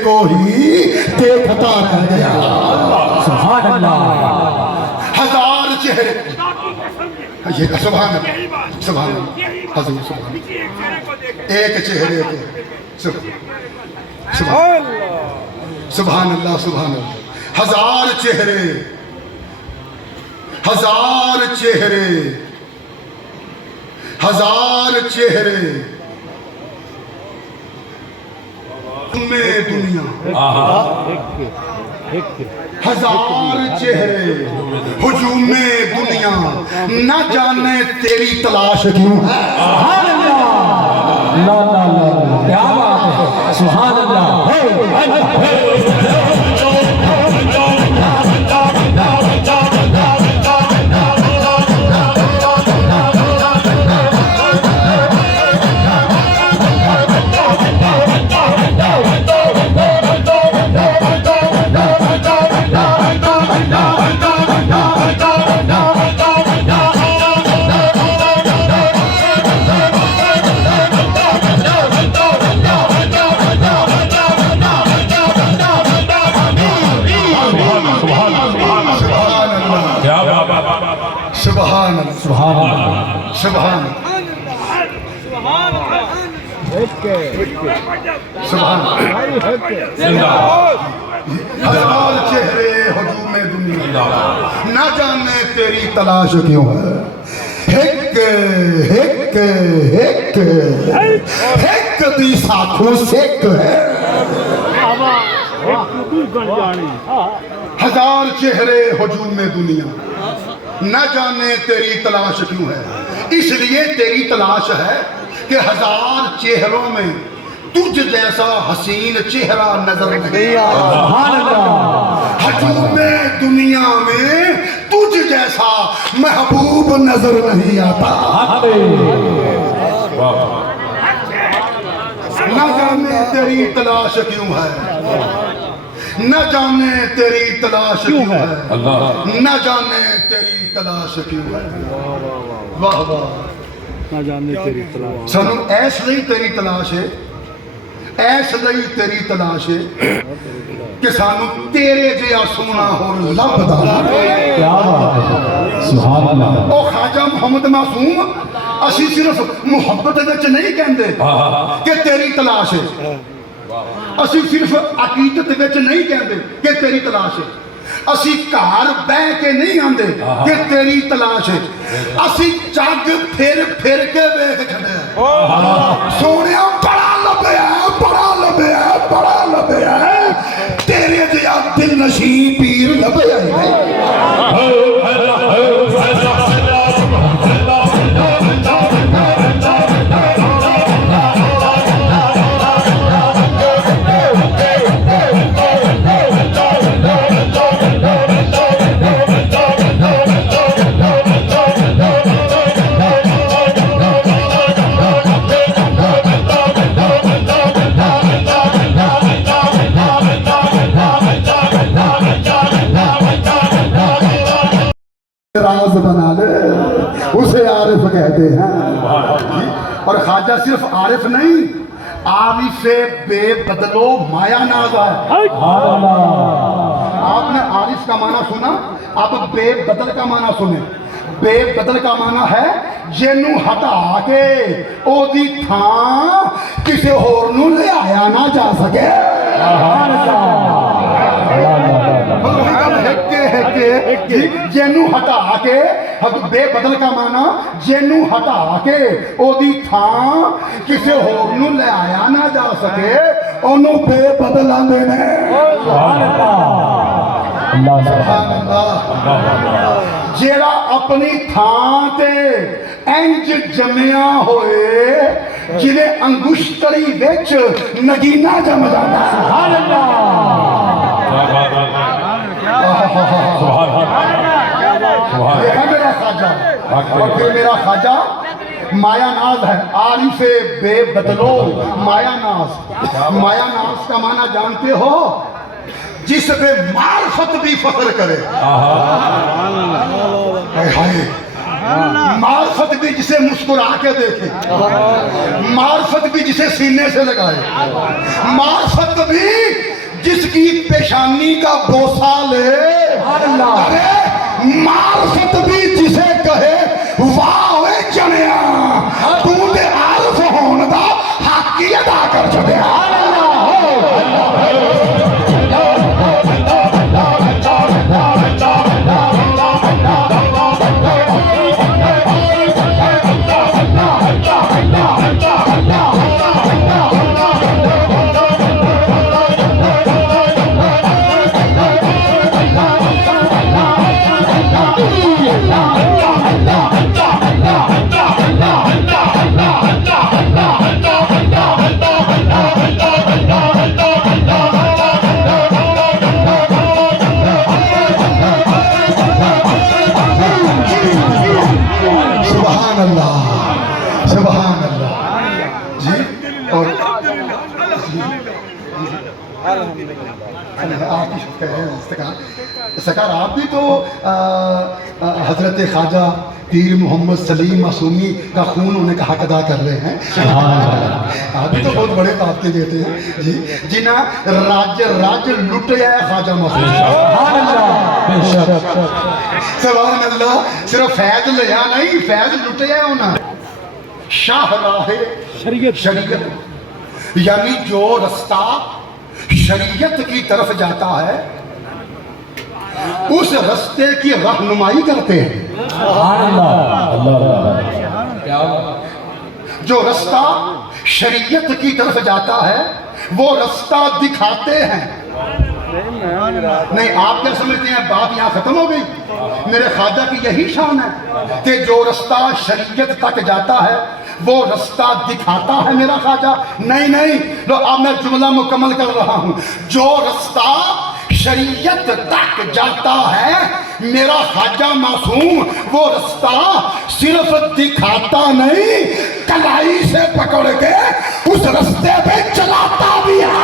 को ही देखता रह गया। सुभान अल्लाह। हजार चेहरे, ये सुभान अल्लाह, सुभान अल्लाह, हजूर सुभान, एक चेहरे के सुभान अल्लाह, सुभान अल्लाह। हजार चेहरे, हजार चेहरे, हजार चेहरे में दुनिया, हजार चेहरे हुजूम में दुनिया, न जाने तेरी तलाश क्यों है। सुभान अल्लाह, ला ला ला, क्या बात है, सुभान अल्लाह। सुभान सुभान सुभान सुभान। हजार चेहरे हुजूम में दुनिया, न जाने तेरी तलाश क्यों है। हिक हिक हिक हिक दी साखों सिक है। हजार चेहरे हुजूम में दुनिया, न जाने तेरी तलाश क्यों है। इसलिए तेरी तलाश है कि हजार चेहरों में तुझ जैसा हसीन चेहरा नजर नहीं आता। हुजूम में दुनिया में तुझ जैसा महबूब नजर नहीं आता। न जाने तेरी तलाश क्यों है, न जाने तेरी तलाश क्यों है, न जाने तेरी तलाश क्यों है। वाह वाह, न जाने तेरी तलाश, सानू ऐस नहीं तेरी तलाश है, ऐस नहीं तेरी तलाश है कि सानू तेरे जिहा सोना होर लभदा। क्या बात है, सुभान अल्लाह। ओ ख्वाजा मोहम्मद मासूम, असी सिर्फ मुहब्बत विच नहीं कहंदे कि तेरी तलाश है, असी सिर्फ अकीदत विच नहीं कहते कि तेरी तलाश है, असी घर बह के नहीं आंदे कि तेरी तलाश है, असी जग फिर फिर के वेख छड़े। सोनिया बड़ा लभया, बड़ा लभया, बड़ा लभया, तेरे जिहा दिल नशी पीर लभया है। राज बना ले, उसे आरिफ कहते हैं। और ख्वाजा सिर्फ आरिफ नहीं, आरिफ से बेबदलो माया नाज है। आपने आरिफ का माना सुना, अब बेबदल का माना सुने। बेबदल का माना है जेनू हटा के ओदी थां किसी होर नू ले आया ना जा सके। जेनू हटा के, बेबदल का माना जेनू हटा के ओदी थां किसी होर नू ले आया ना जा सके, ओनू बेबदल आंदे ने। जेड़ा अपनी थां ते इंज जमिया होए जिन्हें अंगुश्तरी विच नगीना जम जाता। सुभान अल्लाह। मेरा ख्वाजा, और फिर मेरा ख्वाजा माया नाज है। आरिफे बेबदलो माया नाज। माया नाज का माना जानते हो? जिस पे मार्फत भी फख्र करे। हाय, मार्फत भी जिसे मुस्कुरा के देखे, मार्फत भी जिसे सीने से लगाए, मार्फत भी परेशानी का बोसा ले। अरे मार्फत भी जिसे कहे वाह वे जनिया, तू ते आरफ होने दा हक ही अदा कर छड़िया। सुभान अल्लाह जी। और सरकार आप भी तो हजरत ख्वाजा पीर मोहम्मद सलीम मासूमी का खून होने का हक अदा कर रहे हैं। आप भी तो बहुत बड़े ताकते देते हैं जी। जिना राज्य लुट गया ख्वाजा मासूमी। सुभान अल्लाह। सिर्फ फैज लिया नहीं, फैज लुट गया उन्हें। शाहराहे शरीयत यानी जो रास्ता शरीयत की तरफ जाता है उस रास्ते की रहनुमाई करते हैं। जो रास्ता शरीयत की तरफ जाता है वो रास्ता दिखाते हैं। नहीं, आप क्या समझते हैं बात यहाँ खत्म हो गई? मेरे ख्वाजा की यही शान है कि जो रास्ता शरीयत तक जाता है वो रास्ता दिखाता है मेरा ख्वाजा। नहीं नहीं, लो अब मैं जुमला मुकम्मल कर रहा हूं। जो रास्ता शरीयत तक जाता है मेरा ख्वाजा मासूम वो रास्ता सिर्फ दिखाता नहीं, कलाई से पकड़ के उस रास्ते पे चलाता भी है।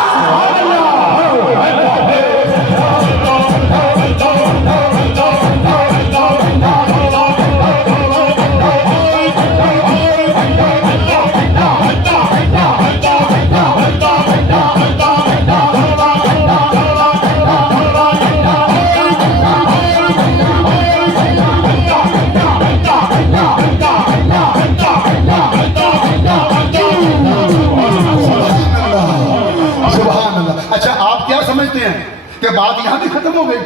अच्छा, आप क्या समझते हैं कि बात यहां भी खत्म हो गई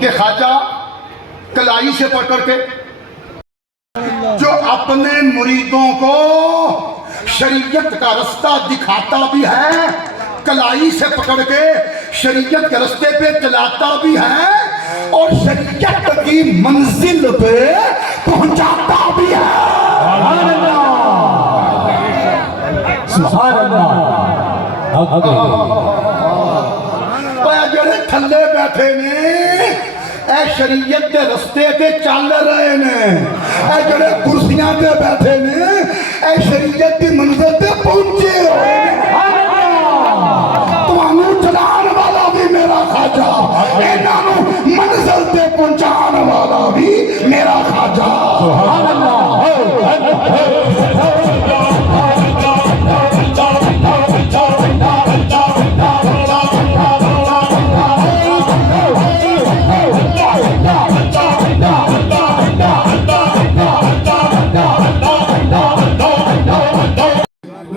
कि ख्वाजा कलाई से पकड़ के जो अपने मुरीदों को शरीयत का रास्ता दिखाता भी है, कलाई से पकड़ के शरीयत के रास्ते पे चलाता भी है और शरीयत की मंजिल पे पहुंचाता भी है। सुभान अल्लाह। जेड़े थल्ले बैठे ने ए शरीयत के रस्ते पे चल रहे ने, ए जेड़े कुर्सियां पे बैठे ने ए शरीयत की मंजिल पे पहुंचे हुए ने। तुहानू चलाने वाला भी मेरा ख्वाजा, इन्हां नू मंजिल पे पहुंचाने वाला भी मेरा ख्वाजा। सुभान अल्लाह।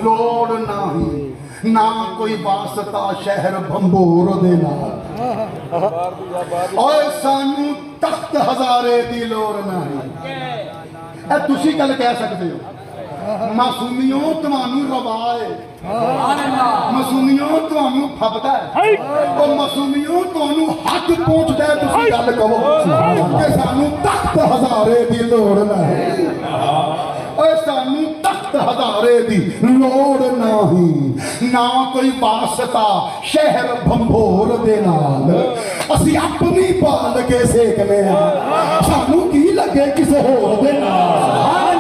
लोड़ नहीं ना कोई वास्ता शहर भंबोर दे नाल, और सानू तख्त हजारे दी लोड़ नहीं। तुसी गल कह सकते हो मासूमियों तुहानू रवाए, मासूमियों तुहानू फबदा है, और मासूमियों तुहानू हक पहुंचदा है। तुसी गल कहो कि सानू तख्त हजारे दी लोड़ नहीं, और सानू तख्त हजारे दी लोड़ नहीं ना कोई वास्ता शहर भंबोर दे नाल। असी अपनी पाल के सेकने सानू की लगे किसे होर दे नाल।